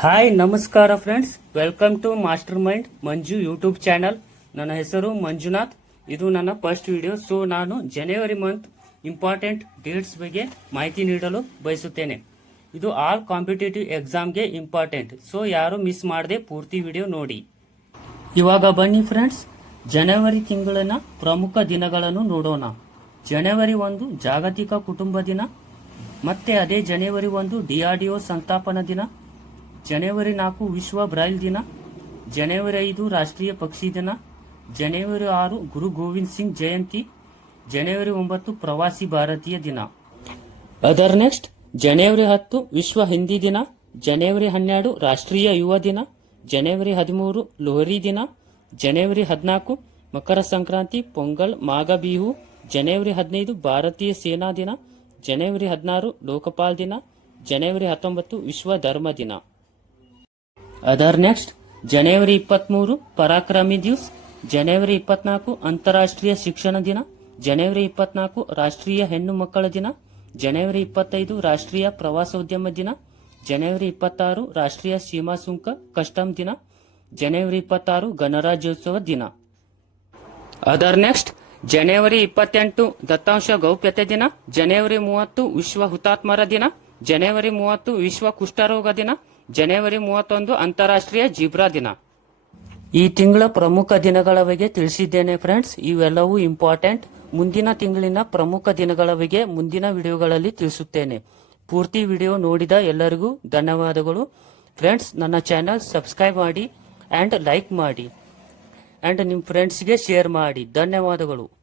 Hi ನಮಸ್ಕಾರ friends welcome to master mind Manju YouTube channel ನನ್ನ ಹೆಸರು ಮಂಜುನಾಥ್. ಇದು ನನ್ನ ಫಸ್ಟ್ ವಿಡಿಯೋ ಸೊ ನಾನು ಜನವರಿ ಮಂತ್ ಇಂಪಾರ್ಟೆಂಟ್ ಡೇಟ್ಸ್ ಬಗ್ಗೆ ಮಾಹಿತಿ ನೀಡಲು ಬಯಸುತ್ತೇನೆ. ಇದು ಆಲ್ ಕಾಂಪಿಟೇಟಿವ್ ಎಕ್ಸಾಮ್ಗೆ ಇಂಪಾರ್ಟೆಂಟ್ ಸೊ ಯಾರು ಮಿಸ್ ಮಾಡದೆ ಪೂರ್ತಿ ವಿಡಿಯೋ ನೋಡಿ. ಇವಾಗ ಬನ್ನಿ ಫ್ರೆಂಡ್ಸ್ ಜನವರಿ ತಿಂಗಳಿನ ಪ್ರಮುಖ ದಿನಗಳನ್ನು ನೋಡೋಣ. ಜನವರಿ ಒಂದು ಜಾಗತಿಕ ಕುಟುಂಬ ದಿನ. ಮತ್ತೆ ಅದೇ ಜನವರಿ ಒಂದು ಡಿಆರ್ಡಿಒ ಸಂತಾಪನ ದಿನ. ಜನವರಿ ನಾಲ್ಕು ವಿಶ್ವ ಬ್ರೈಲ್ ದಿನ, ಜನವರಿ ಐದು ರಾಷ್ಟ್ರೀಯ ಪಕ್ಷಿ ದಿನ, ಜನವರಿ ಆರು ಗುರು ಗೋವಿಂದ್ ಸಿಂಗ್ ಜಯಂತಿ, ಜನವರಿ ಒಂಬತ್ತು ಪ್ರವಾಸಿ ಭಾರತೀಯ ದಿನ. ಅದರ್ ನೆಕ್ಸ್ಟ್, ಜನವರಿ ಹತ್ತು ವಿಶ್ವ ಹಿಂದಿ ದಿನ, ಜನವರಿ ಹನ್ನೆರಡು ರಾಷ್ಟ್ರೀಯ ಯುವ ದಿನ, ಜನವರಿ ಹದಿಮೂರು ಲೋಹರಿ ದಿನ, ಜನವರಿ ಹದಿನಾಲ್ಕು ಮಕರ ಸಂಕ್ರಾಂತಿ, ಪೊಂಗಲ್, ಮಾಘ ಬಿಹು, ಜನವರಿ ಹದಿನೈದು ಭಾರತೀಯ ಸೇನಾ ದಿನ, ಜನವರಿ ಹದಿನಾರು ಲೋಕಪಾಲ್ ದಿನ, ಜನವರಿ ಹತ್ತೊಂಬತ್ತು ವಿಶ್ವ ಧರ್ಮ ದಿನ. ಅದರ್ ನೆಕ್ಸ್ಟ್, ಜನವರಿ ಇಪ್ಪತ್ಮೂರು, ಪರಾಕ್ರಮಿ ದಿವ್ಸ್, ಜನವರಿ ಇಪ್ಪತ್ನಾಲ್ಕು, ಅಂತಾರಾಷ್ಟ್ರೀಯ ಶಿಕ್ಷಣ ದಿನ, ಜನವರಿ ಇಪ್ಪತ್ನಾಲ್ಕು, ರಾಷ್ಟ್ರೀಯ ಹೆಣ್ಣು ಮಕ್ಕಳ ದಿನ, ಜನವರಿ ಇಪ್ಪತ್ತೈದು, ರಾಷ್ಟ್ರೀಯ ಪ್ರವಾಸೋದ್ಯಮ ದಿನ, ಜನವರಿ ಇಪ್ಪತ್ತಾರು, ರಾಷ್ಟ್ರೀಯ ಸೀಮಾ ಸುಂಕ ಕಸ್ಟಮ್ ದಿನ, ಜನವರಿ ಇಪ್ಪತ್ತಾರು, ಗಣರಾಜ್ಯೋತ್ಸವ ದಿನ. ಅದರ್ ನೆಕ್ಸ್ಟ್, ಜನವರಿ ಇಪ್ಪತ್ತೆಂಟು, ದತ್ತಾಂಶ ಗೌಪ್ಯತೆ ದಿನ, ಜನವರಿ ಮೂವತ್ತು, ವಿಶ್ವ ಹುತಾತ್ಮರ ದಿನ, ಜನವರಿ ಮೂವತ್ತು, ವಿಶ್ವ ಕುಷ್ಠರೋಗ ದಿನ ಜನವರಿ ಮೂವತ್ತೊಂದು ಅಂತಾರಾಷ್ಟ್ರೀಯ ಜಿಬ್ರಾ ದಿನ. ಈ ತಿಂಗಳ ಪ್ರಮುಖ ದಿನಗಳ ಬಗ್ಗೆ ತಿಳಿಸಿದ್ದೇನೆ ಫ್ರೆಂಡ್ಸ್, ಇವೆಲ್ಲವೂ ಇಂಪಾರ್ಟೆಂಟ್. ಮುಂದಿನ ತಿಂಗಳಿನ ಪ್ರಮುಖ ದಿನಗಳ ಬಗ್ಗೆ ಮುಂದಿನ ವಿಡಿಯೋಗಳಲ್ಲಿ ತಿಳಿಸುತ್ತೇನೆ. ಪೂರ್ತಿ ವಿಡಿಯೋ ನೋಡಿದ ಎಲ್ಲರಿಗೂ ಧನ್ಯವಾದಗಳು. ಫ್ರೆಂಡ್ಸ್, ನನ್ನ ಚಾನಲ್ ಸಬ್ಸ್ಕ್ರೈಬ್ ಮಾಡಿ ಆ್ಯಂಡ್ ಲೈಕ್ ಮಾಡಿ. ಆ್ಯಂಡ್ ನಿಮ್ಮ ಫ್ರೆಂಡ್ಸ್ಗೆ ಶೇರ್ ಮಾಡಿ. ಧನ್ಯವಾದಗಳು.